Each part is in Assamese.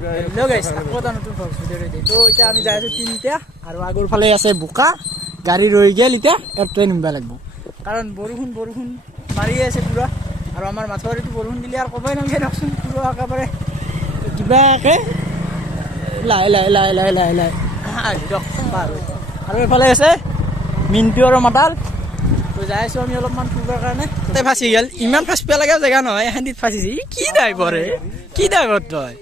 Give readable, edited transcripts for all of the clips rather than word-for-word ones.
হেল্ল' গাইছ আকৌ এটা নতুন ভ্লগ ভিডিঅ' ৰেডি তো এতিয়া আমি যাই আছোঁ তিনিটা আৰু আগৰ ফালে আছে বোকা গাড়ী ৰৈ গ'ল এতিয়া ট্ৰেইন উঠিব লাগিব কাৰণ বৰষুণ মাৰিয়ে আছে পুৰা আৰু আমাৰ মাথাউৰিটো বৰষুণ দিলে আৰু ক'বই নালাগে দিয়কচোন পুৰা একেবাৰে কিবাকৈ লাহে আহি দিয়ক পাৰ হৈ আৰু এইফালে আছে মিণ্টু আৰু মাতাল তো যাই আছোঁ আমি অলপমান ফুৰিবৰ কাৰণে তাতে ফাঁচি গ'ল ইমান ফাঁচিব লগা জেগা নহয় এখানটিত ফাঁচিছে কি ড্ৰাইভৰ কি ড্ৰাইভৰ তই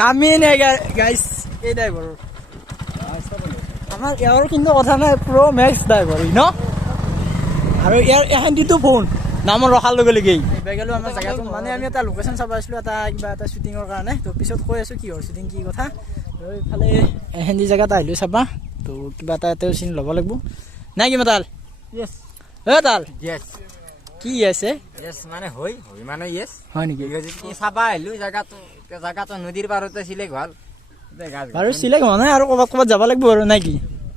কামেই নাই গাইছ এই ড্ৰাইভৰ আমাৰ ইয়াৰ কিন্তু কথা নাই প্ৰ' মেক্স ড্ৰাইভৰ ন আৰু ইয়াৰ এখানটিতো ফোন নামৰ ৰখাৰ লগে লগেই গ'লোঁ আমাৰ জেগাটো মানে আমি এটা লোকেশ্যন চাব আহিছিলোঁ এটা কিবা এটা শ্বুটিঙৰ কাৰণে তো পিছত কৈ আছোঁ কিহৰ শ্বুটিং কি কথা এইফালে এখানটি জেগাত আহিলোঁ চাবা তো কিবা এটা ইয়াতেও চিন ল'ব লাগিব নাই কি মাতাল Yes. তাল Yes. কি আছে Yes মানে হই মানে yes. হয় নেকি কি চাবা আহিলো জায়গাটো নদীৰ পাৰতে চিলেক ভাল আৰু চিলেক হোৱা নাই আৰু ক'ৰবাত যাব লাগিব আৰু নাই কি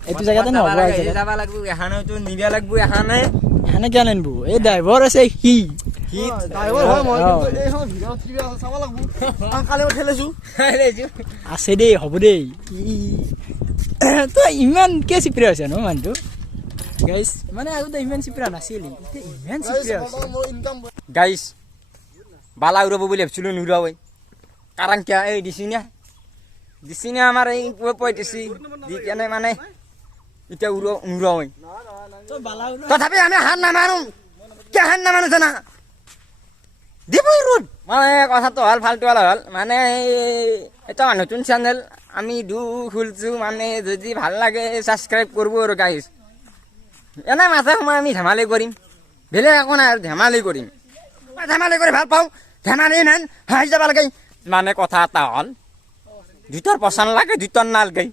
এইটো জেগাতে নহ'ব যাব লাগিব এখানেতো নিব লাগিব এখানে কিয় নিব এই ড্ৰাইভৰ আছে সি ড্ৰাইভৰ হয় মই কিন্তু এইখন ভিডিঅ'ত কিবা চাব লাগিব কালি মই খেলিছো আছে দেই হ'ব দেই তই ইমান কে চিপৰা হৈছে ন মানুহটো গাইছ মানে আগতে ইমান চিপৰা নাছিল এতিয়া ইমান চিপৰা হৈছে গাইছ বালা উৰাব বুলি ভাবিছিলোঁ নুৰাবই কাৰণ কিয় এই দিছিনে আমাৰ এই পইটিছি দি কেনে মানে এতিয়া নুৰাবই তথাপি আমি হাত নামানো কিয় হাত নামানো জানা দিবই ৰোড মানে কথাটো হ'ল ফাল্টু হ'ল মানে এটা নতুন চেনেল আমি খুলিছোঁ মানে যদি ভাল লাগে ছাবস্ক্ৰাইব কৰিব আৰু গাইছ এনে মাছে সময় আমি ধেমালি কৰিম বেলেগ একো নাই আৰু ধেমালি কৰিম ধেমালি কৰি ভাল পাওঁ ধেমালি নাই হাঁহি যাব লাগে মানে কথা এটা হ'ল দুটাৰ পচন্দ লাগে দুটাৰ নালাগে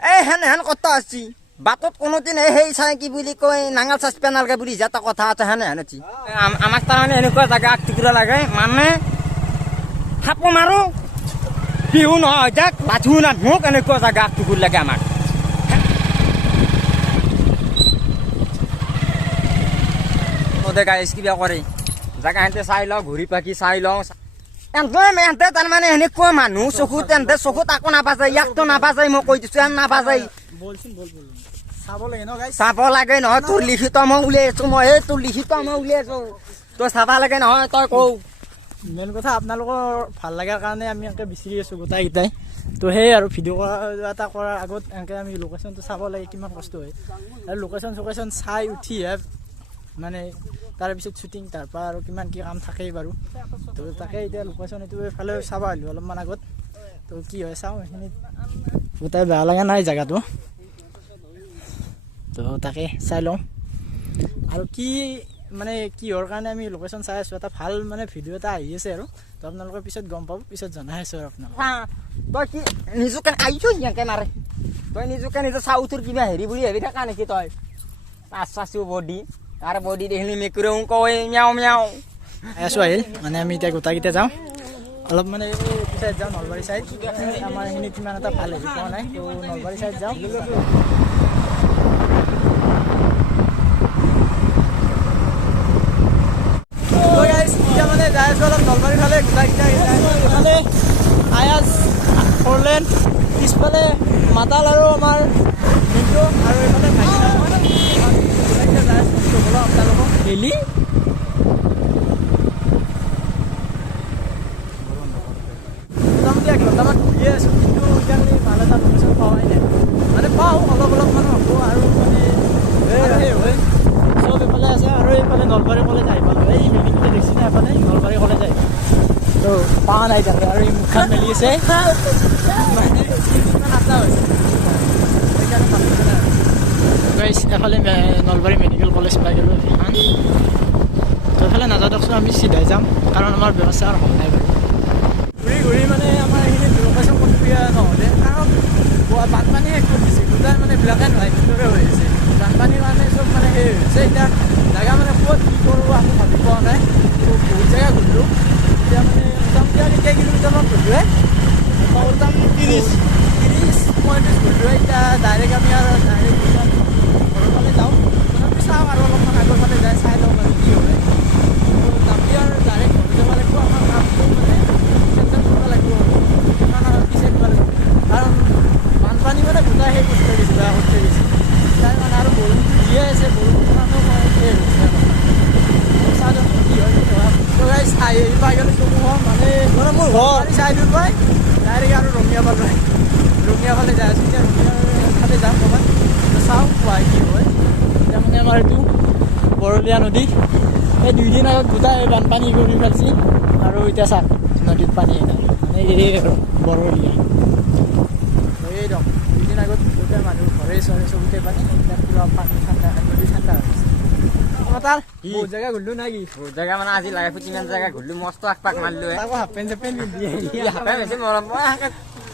এই হেন কথা আছে বাটত কোনোদিন সেই চাই কি বুলি কয় নাঙল চাচপেন নালাগে বুলি যাতে কথা আছে হেন আছে আমাক তাৰমানে এনেকুৱা জেগা টুকুৰা লাগে মানে সাপো মাৰো বিহু নহয় যাক বাথু নাথোক এনেকুৱা জেগা টুকুৰ লাগে আমাক গাইছ কিবা কৰে জেগা হেঁতে চাই লওঁ ঘূৰি পাকি চাই লওঁ এহঁতে তাৰমানে এনেকুৱা মানুহ চকুত এহঁতে চকুত আকৌ নাবাজায় ইয়াকতো নাবাজায় মই কৈ দিছোঁ নাবাজায় চাব লাগে নহয় তোৰ লিখিত মই উলিয়াইছোঁ মই এই তোৰ লিখিত মই উলিয়াইছোঁ তই চাব লাগে নহয় তই কওঁ মেইন কথা আপোনালোকৰ ভাল লগাৰ কাৰণে আমি এনেকৈ বিচাৰি আছোঁ গোটেইকেইটাই তো সেই আৰু ভিডিঅ' এটা কৰাৰ আগত এনেকৈ আমি লোকেশ্যনটো চাব লাগে কিমান কষ্ট হয় আৰু লোকেশ্যন চাই উঠিহে মানে তাৰপিছত শ্বুটিং তাৰপৰা আৰু কিমান কি কাম থাকেই বাৰু তো তাকে এতিয়া লোকেশ্যন এইটো এইফালে চাব আহিলোঁ অলপমান আগত তো কি হয় চাওঁ এইখিনিত গোটেই বেয়া লগা নাই জেগাটো তো তাকে চাই লওঁ আৰু কি মানে কিহৰ কাৰণে আমি লোকেশ্যন চাই আছোঁ এটা ভাল মানে ভিডিঅ' এটা আহি আছে আৰু তো আপোনালোকে পিছত গম পাব পিছত জনাই আছোঁ আৰু আপোনালোক তই কি নিজকে আহিছোঁ ইয়াকে মাৰে তই নিজকে নিজৰ চাউথৰ কিবা হেৰি বুলি ভাবি থাকা নেকি তই চাচো বডি আৰু বডি দেখিলে মেকুৰীও কয় মিয়াও আছোঁ আহিল মানে আমি এতিয়া গোটাকেইটা যাওঁ অলপ মানে এই চাইড যাওঁ নলবাৰী চাইড আমাৰ এইখিনিত ইমান এটা ভাল হেৰি পোৱা নাই তো নলবাৰী চাইড যাওঁ এতিয়া মানে যাই আছোঁ অলপ নলবাৰীৰ ফালে গোটাকেইটা এইফালে আয়াজ ফৰলেন পিছফালে মাতাল আৰু আমাৰ মিণ্টু আৰু এইফালে ভাইটিনা গোটাকেইটা যাই আছোঁ বোলো আপোনালোকক ডেইলি মোটামুটি 1 ঘণ্টামান ঘূৰিয়ে আছোঁ কিন্তু এতিয়ালৈকে ভাল এটা লোকেশ্যন পোৱাই নাই মানে পাওঁ অলপ মানে হ'ব আৰু মানে সেই হয় চব এইফালে আছে আৰু এইফালে নলবাৰী কলেজ আহি পালোঁ এই বিল্ডিংটো দেখছি নাই এফালে নলবাৰী কলেজ আহি তো পোৱা নাই তাতে আৰু এই মুখখন মেলি আছে মানে ইমান আটা হৈছে সেইকাৰণে ভাবিছোঁ নাই গাইছ এফালে নলবাৰী মেডিকেল কলেজ পাই গ'লোঁ এখন তো এইফালে নাযাওঁ দিয়কচোন আমি চিধাই যাম কাৰণ আমাৰ ব্যৱস্থা আৰু নাই বাৰু ঘূৰি মানে আমাৰ এইখিনি লোকেশ্যন কৰিবলগীয়া নহ'লে কাৰণ বানপানী শেষ কৰি দিছে গোটাই মানে ব্লেক এণ্ড হোৱাইট ভিতৰে হৈ আছে বানপানীৰ কাৰণে চব মানে সেই হৈছে এতিয়া জেগা মানে ক'ত কি কৰোঁ আমি ভাবি পোৱা নাই তো বহুত জেগা ঘূৰিলোঁ এতিয়া মানে মোটামুটি আৰু কেই কিলোমিটাৰমান ঘূৰিলোৱে মোটামুটি 30-35 ঘূৰিলোৱে এতিয়া ডাইৰেক্ট আমি আৰু ডাইৰেক্ট ঘৰৰ ফালে যাওঁ তথাপি চাওঁ আৰু অলপমান আগৰ ফালে যাই চাই লওঁ মানে কি হয় তো তাতে আৰু ডাইৰেক্ট ঘৰত যাব লাগিব আমাৰ কামটো মানে মোৰ ঘৰ চাইডৰ পৰাই ডাইৰেক্ট আৰু ৰঙিয়া ফালে যাই আছোঁ এতিয়া ৰঙিয়াৰ ফালে যাম ক'ৰবাত চাওঁ কোৱা কি হয় এতিয়া মানে আমাৰ এইটো বৰলীয়া নদী এই 2 দিন আগত গোটাই বানপানী কৰি পেলাইছে আৰু এতিয়া চাওক নদীত পানী নাই মানে এই বৰলীয়া এই দিয়ক 2 দিন আগত গোটেই মানুহ ঘৰে চৰে চবতে পানী এতিয়া পুৰা পানী ঠাণ্ডা নদী ঠাণ্ডা তাৰ বহুত জেগা ঘূৰিলো নাই কি বহুত জেগা মানে আজি লাইফত ইমান জেগা ঘূৰিলো মস্ত আকপাক মাৰিলো তাকো হাফ পেণ্ট পিন্ধি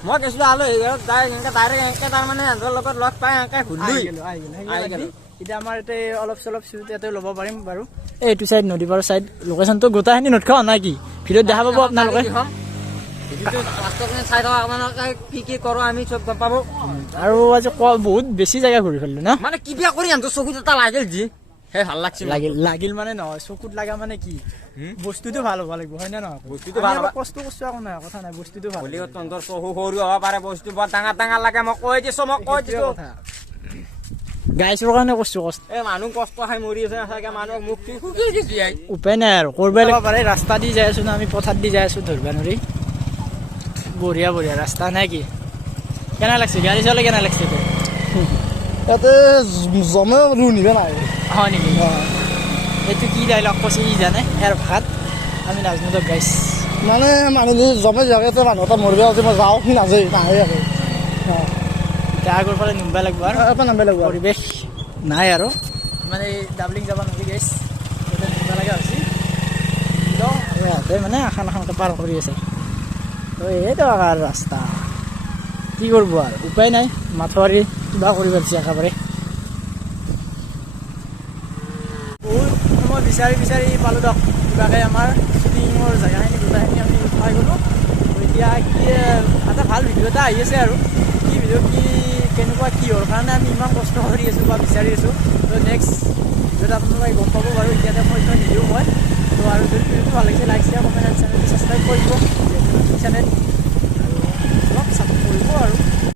মই গৈছিলো আলহী ঘৰত যাই এনেকে ডাইৰেক্ট এনেকে তাৰমানে সিহঁতৰ লগত লগ পাই এনেকে ঘূৰিলো এতিয়া আমাৰ ইয়াতে অলপ চলপ চুট ইয়াতে ল'ব পাৰিম বাৰু এইটো চাইড নদী পাৰৰ চাইড লোকেশ্যনটো গোটাখিনি নোট খোৱা নাই কি ভিডিঅ'ত দেখা পাব আপোনালোকে চাই থকা আপোনালোকে কি কৰো আমি চব গম পাব আৰু আজি বহুত বেছি জেগা ঘূৰি ফেলিলো না মানে কিবা কৰি সিহঁতৰ চকুত এটা লাগিল যি সেই ভাল লাগছিল লাগিল মানে নহয় চকুত লাগা মানে কি বস্তুটো ভাল হ'ব লাগিব হয় নে নহয় বস্তুটো ভাল কষ্ট কৰিছো একো নাই কথা নাই বস্তুটো ভাল হ'লেও তহঁতৰ চকু সৰু হ'ব পাৰে বস্তু বৰ ডাঙৰ লাগে মই কৈ দিছো গাইছৰ কাৰণে কৰিছো কষ্ট এই মানুহ কষ্ট খাই মৰি আছে চাগে মানুহক মুখ উপায় নাই আৰু কৰিব পাৰে ৰাস্তা দি যাই আছো না আমি পথাৰ দি যাই আছো ধৰিবা নৰি বঢ়িয়া ৰাস্তা নাই কি কেনে লাগছে গাড়ী চলে কেনে লাগছে ইয়াতে জমে ৰুই নিবে নাই হয় নেকি এইটো কি ডাইলগ কৈছে ই জানে ইয়াৰ ভাত আমি নাজানো তো গাইছ মানে মানুহ জমে জেগাতে মানুহ এটা মৰিব আজি মই যাওঁ সি নাযায় নাহে আৰু এতিয়া আগৰ ফালে নিবা লাগিব আৰু এপাৰ নামিব লাগিব পৰিৱেশ নাই আৰু মানে ডাবলিং যাব নোৱাৰি গাইছ এতিয়া নিবা লগা হৈছে ইয়াতে মানে এখানকে পাৰ কৰি আছে তো এইটো আৰু ৰাস্তা কি কৰিব আৰু উপায় নাই মাথোৱাৰী কিবা কৰি পাৰিছে একেবাৰে বহুত সময় বিচাৰি পালোঁ দিয়ক কিবাকে আমাৰ শ্বুটিঙৰ জেগাখিনি গোটাখিনি আমি পাই গ'লোঁ এতিয়া কি এটা ভাল ভিডিঅ' এটা আহি আছে আৰু কি ভিডিঅ' কি কেনেকুৱা কিহৰ কাৰণে আমি ইমান কষ্ট কৰি আছোঁ বা বিচাৰি আছোঁ তো নেক্সট ভিডিঅ'ত আপোনালোকে গম পাব বাৰু এতিয়াতে মই নিদিওঁ মই তো আৰু যদি ভিডিঅ'টো ভাল লাগিছে লাইক শ্বেয়াৰ কমেণ্ট চেনেলটো ছাবস্ক্ৰাইব কৰিব চেনেল আৰু অলপ ছাপোৰ্ট কৰিব আৰু